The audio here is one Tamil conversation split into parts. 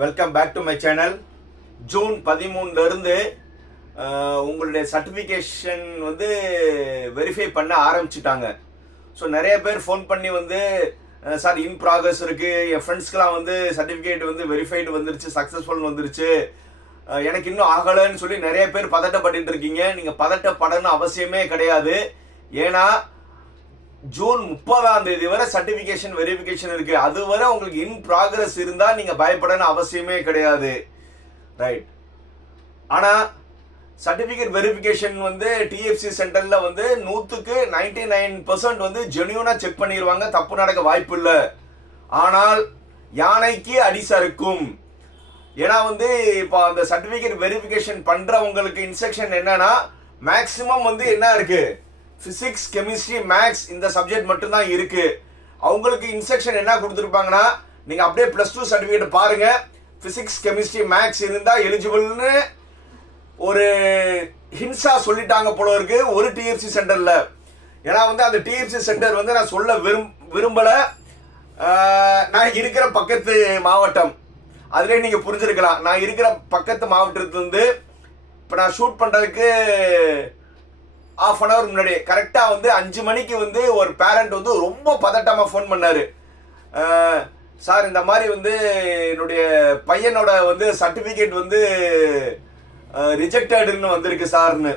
Welcome back to my channel June பதிமூணுல இருந்து உங்களுடைய சர்டிஃபிகேஷன் வந்து வெரிஃபை பண்ண ஆரம்பிச்சிட்டாங்க. ஸோ நிறைய பேர் ஃபோன் பண்ணி வந்து சார் இன் ப்ராக்ரஸ் இருக்குது என் ஃப்ரெண்ட்ஸ்க்கெலாம் வந்து சர்டிஃபிகேட் வந்து வெரிஃபைடு வந்துருச்சு சக்ஸஸ்ஃபுல் வந்துருச்சு. எனக்கு இன்னும் ஆகலைன்னு சொல்லி நிறைய பேர் பதட்டப்பட்டு இருக்கீங்க. நீங்கள் பதட்டப்படணும் அவசியமே கிடையாது. ஏன்னா ஜூன் முப்பதாம் தேதி வரை சர்டிபிகேஷன் வெரிஃபிகேஷன் இருக்கு. அது வரை உங்களுக்கு இன் ப்ராக்ரஸ் இருந்தால் நீங்கள் பயப்படணும் அவசியமே கிடையாது. ரைட் ஆனால் சர்டிஃபிகேட் வெரிஃபிகேஷன் வந்து டிஎஃப்சி சென்டரில் வந்து நூற்றுக்கு நைன்டி நைன் பர்சன்ட் வந்து ஜென்யூனாக செக் பண்ணிடுவாங்க தப்பு நடக்க வாய்ப்பு இல்லை. ஆனால் யானைக்கு அடி சறுக்கும். ஏன்னா வந்து இப்போ அந்த சர்டிஃபிகேட் வெரிஃபிகேஷன் பண்ணுறவங்களுக்கு இன்ஸ்ட்ரக்ஷன் என்னன்னா மேக்ஸிமம் வந்து என்ன இருக்குது ஃபிசிக்ஸ் கெமிஸ்ட்ரி மேக்ஸ் இந்த சப்ஜெக்ட் மட்டும்தான் இருக்குது அவங்களுக்கு இன்ஸ்ட்ரக்ஷன் என்ன கொடுத்துருப்பாங்கன்னா நீங்கள் அப்படியே ப்ளஸ் டூ சர்டிஃபிகேட் பாருங்கள் ஃபிசிக்ஸ் கெமிஸ்ட்ரி மேக்ஸ் இருந்தால் எலிஜிபிள்னு ஒரு ஹின்ஸா சொல்லிட்டாங்க போல இருக்கு ஒரு டிஎஃப்சி சென்டரில் ஏன்னா வந்து அந்த டிஎஃப்சி சென்டர் வந்து நான் சொல்ல விரும் விரும்பலை. நான் இருக்கிற பக்கத்து மாவட்டம். அதுலேயே நீங்கள் புரிஞ்சிருக்கலாம். நான் இருக்கிற பக்கத்து மாவட்டத்துலேருந்து இப்போ நான் ஷூட் பண்ணுறதுக்கு ஆஃப் அன் ஹவர் முன்னாடி. கரெக்டாக வந்து அஞ்சு மணிக்கு வந்து ஒரு பேரண்ட் வந்து ரொம்ப பதட்டமாக ஃபோன் பண்ணார். சார் இந்த மாதிரி வந்து என்னுடைய பையனோட வந்து சர்டிஃபிகேட் வந்து ரிஜெக்டடுன்னு வந்திருக்கு சார்னு.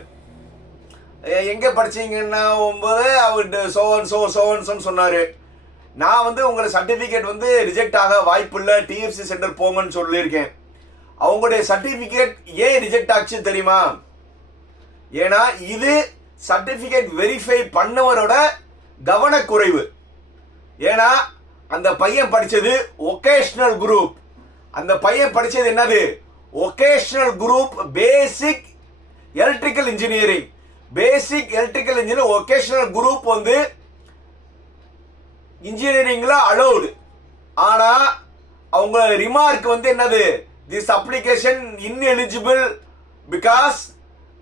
எங்கே படிச்சீங்கன்னா போது அவர் சோவன் சோ சோவன் சொன்னார். நான் வந்து உங்களை சர்டிஃபிகேட் வந்து ரிஜெக்ட் ஆக வாய்ப்பு இல்லை டிஎஃப்சி சென்டர் போங்கன்னு சொல்லியிருக்கேன். அவங்களுடைய சர்டிஃபிகேட் ஏன் ரிஜெக்ட் ஆச்சு தெரியுமா? ஏன்னா இது சர்டிபிகேட் வெரிஃபை பண்ணவரோட கவனக்குறைவு. ஏன்னா அந்த பையன் படித்தது ஒகேஷ்னல் குரூப் அந்த பையன் படித்தது என்னது? Vocational group basic electrical engineering basic electrical engineer vocational group வந்து இன்ஜினியரிங்கில் அலௌடு ஆனால் அவங்க ரிமார்க் வந்து என்னது? This application ineligible because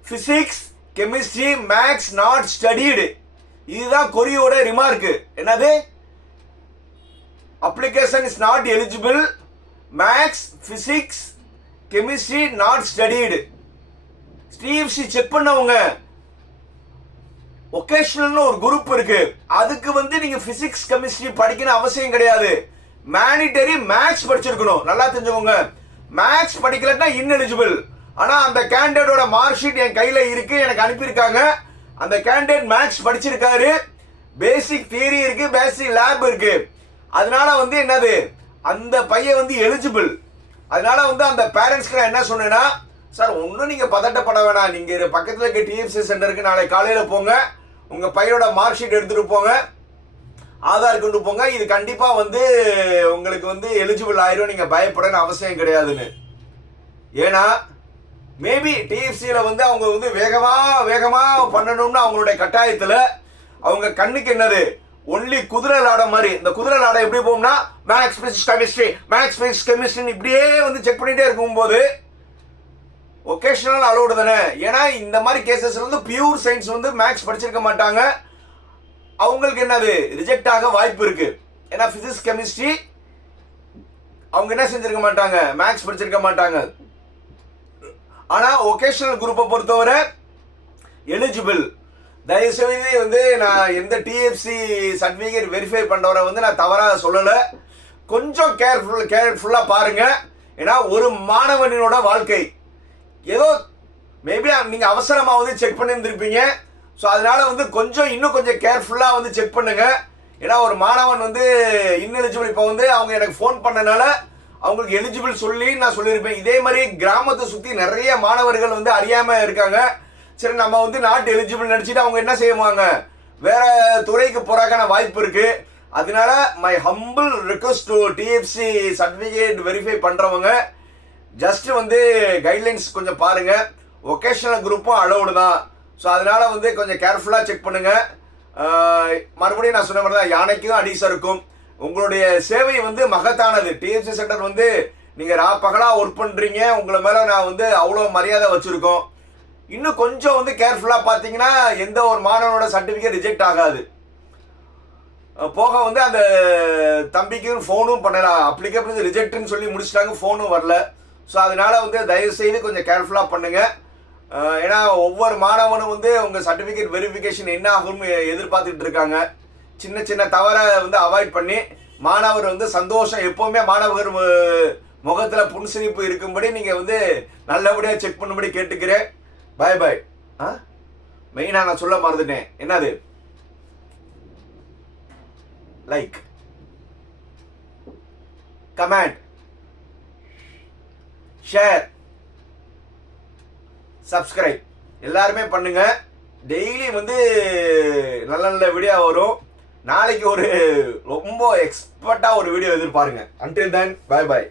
physics chemistry maths not studied இதுதான் கொரியோட ரிமார்க் என்னது? Application is not eligible maths physics chemistry not studied ஸ்டீவ்சி check பண்ணவங்க. ஒகேஷனல்னு ஒரு குரூப் இருக்கு. அதுக்கு வந்து நீங்க பிசிக்ஸ் கெமிஸ்ட்ரி படிக்கணும் அவசியம் கிடையாது. மேனிட்டரி மேக்ஸ் படிச்சிருக்கணும். நல்லா தெரிஞ்சுக்கோங்க மேக்ஸ் படிக்கலன்னா இன்எலிஜிபிள் ஆனால் அந்த கேண்டிடேட்டோட மார்க் ஷீட் என் கையில் இருக்கு எனக்கு அனுப்பியிருக்காங்க. அந்த கேண்டிடேட் மேக்ஸ் படிச்சிருக்காரு. பேசிக் தியரி இருக்கு பேசிக் லேப் இருக்கு. அதனால வந்து என்னது? அந்த பையன் வந்து எலிஜிபிள் அதனால வந்து அந்த பேரண்ட்ஸ்க்கு நான் என்ன சொன்னேன்னா சார் ஒன்றும் நீங்கள் பதட்டப்பட வேணாம். நீங்கள் பக்கத்தில் இருக்க டிஎஃப்சி சென்டருக்கு நாளை காலையில் போங்க. உங்கள் பையனோட மார்க் ஷீட் எடுத்துகிட்டு போங்க. ஆதார் கொண்டு போங்க. இது கண்டிப்பாக வந்து உங்களுக்கு வந்து எலிஜிபிள் ஆயிரும். நீங்கள் பயப்படன்னு அவசியம் கிடையாதுன்னு. ஏன்னா மேபி டிஎஃப்சியில் வந்து அவங்க வந்து வேகமாக வேகமாக பண்ணணும்னு அவங்களுடைய கட்டாயத்தில் அவங்க கண்ணுக்கு என்னது? ஒன்லி குதிரை லாடை மாதிரி. இந்த குதிரை லாடை எப்படி போகும்னா maths physics chemistry maths physics chemistry இப்படியே வந்து செக் பண்ணிகிட்டே இருக்கும்போது ஒகேஷனல் அலோடு தானே? ஏன்னா இந்த மாதிரி கேசஸ்ல வந்து பியூர் சயின்ஸ் வந்து மேக்ஸ் படிச்சிருக்க மாட்டாங்க. அவங்களுக்கு என்னது? ரிஜெக்ட் ஆக வாய்ப்பு இருக்கு. ஏன்னா பிசிக்ஸ் கெமிஸ்ட்ரி அவங்க என்ன செஞ்சிருக்க மாட்டாங்க? மேக்ஸ் படிச்சிருக்க மாட்டாங்க. ஆனா ஒகேஷனல் குரூப்பை பொறுத்தவரை எலிஜிபிள் தயவு செய்து வந்து நான் எந்த டிஎஃப்சி சர்டிஃபிகேட் வெரிஃபை பண்ணுறவரை வந்து நான் தவறாக சொல்லலை. கொஞ்சம் கேர்ஃபுல் கேர்ஃபுல்லாக பாருங்க. ஏன்னா ஒரு மாணவனினோட வாழ்க்கை. ஏதோ மேபி நீங்கள் அவசரமாக வந்து செக் பண்ணியிருந்திருப்பீங்க ஸோ அதனால வந்து கொஞ்சம் இன்னும் கொஞ்சம் கேர்ஃபுல்லாக வந்து செக் பண்ணுங்க. ஏன்னா ஒரு மாணவன் வந்து இன்னெலிஜிபிள் இப்போ வந்து அவங்க எனக்கு ஃபோன் பண்ணனால அவங்களுக்கு எலிஜிபிள் சொல்லி நான் சொல்லியிருப்பேன். இதே மாதிரி கிராமத்தை சுற்றி நிறைய மாணவர்கள் வந்து அறியாமல் இருக்காங்க. சரி நம்ம வந்து நாட் எலிஜிபிள் நினச்சிட்டு அவங்க என்ன செய்வாங்க? வேற துறைக்கு போறாக்கான வாய்ப்பு இருக்கு. அதனால my humble request to TFC certificate verify பண்ணுறவங்க ஜஸ்ட் வந்து கைட்லைன்ஸ் கொஞ்சம் பாருங்க. ஒகேஷனல் குரூப்பும் அலௌடு தான். ஸோ அதனால வந்து கொஞ்சம் கேர்ஃபுல்லாக செக் பண்ணுங்கள் மறுபடியும் நான் சொன்ன மாதிரி தான் யானைக்கும் அடிசருக்கும். இருக்கும் உங்களுடைய சேவை வந்து மகத்தானது. டிஎஃப்சி சென்டர் வந்து நீங்க ரா பகலா ஒர்க் பண்றீங்க. உங்களை மேல நான் வந்து அவ்வளோ மரியாதை வச்சிருக்கோம். இன்னும் கொஞ்சம் வந்து கேர்ஃபுல்லாக பார்த்தீங்கன்னா எந்த ஒரு மாணவனோட சர்டிஃபிகேட் ரிஜெக்ட் ஆகாது. போக வந்து அந்த தம்பிக்கு ஃபோனும் பண்ணலாம். அப்ளிகபிள் ரிஜெக்ட்னு சொல்லி முடிச்சிட்டாங்க. ஃபோனும் வரல. ஸோ அதனால வந்து தயவுசெய்து கொஞ்சம் கேர்ஃபுல்லாக பண்ணுங்க. ஏன்னா ஒவ்வொரு மாணவனும் வந்து உங்கள் சர்டிஃபிகேட் வெரிஃபிகேஷன் என்ன ஆகும்னு எதிர்பார்த்துட்டு இருக்காங்க. சின்ன சின்ன தவறை வந்து அவாய்ட் பண்ணி மாணவர் வந்து சந்தோஷம் எப்போவுமே மாணவர் மு- புன்சிரிப்பு இருக்கும்படி நீங்கள் வந்து நல்லபடியாக செக் பண்ணும்படி கேட்டுக்கிறேன். பாய் பாய் ஆ? மெயினாக நான் சொல்ல மறந்துட்டேன். என்னது? லைக் கமெண்ட் ஷேர் சப்ஸ்கிரைப் எல்லாருமே பண்ணுங்க. டெய்லி வந்து நல்ல நல்ல வீடியோ வரும். நாளைக்கு ஒரு ரொம்ப எக்ஸ்பர்ட்டாக ஒரு video எதிர்பாருங்க. Until then bye bye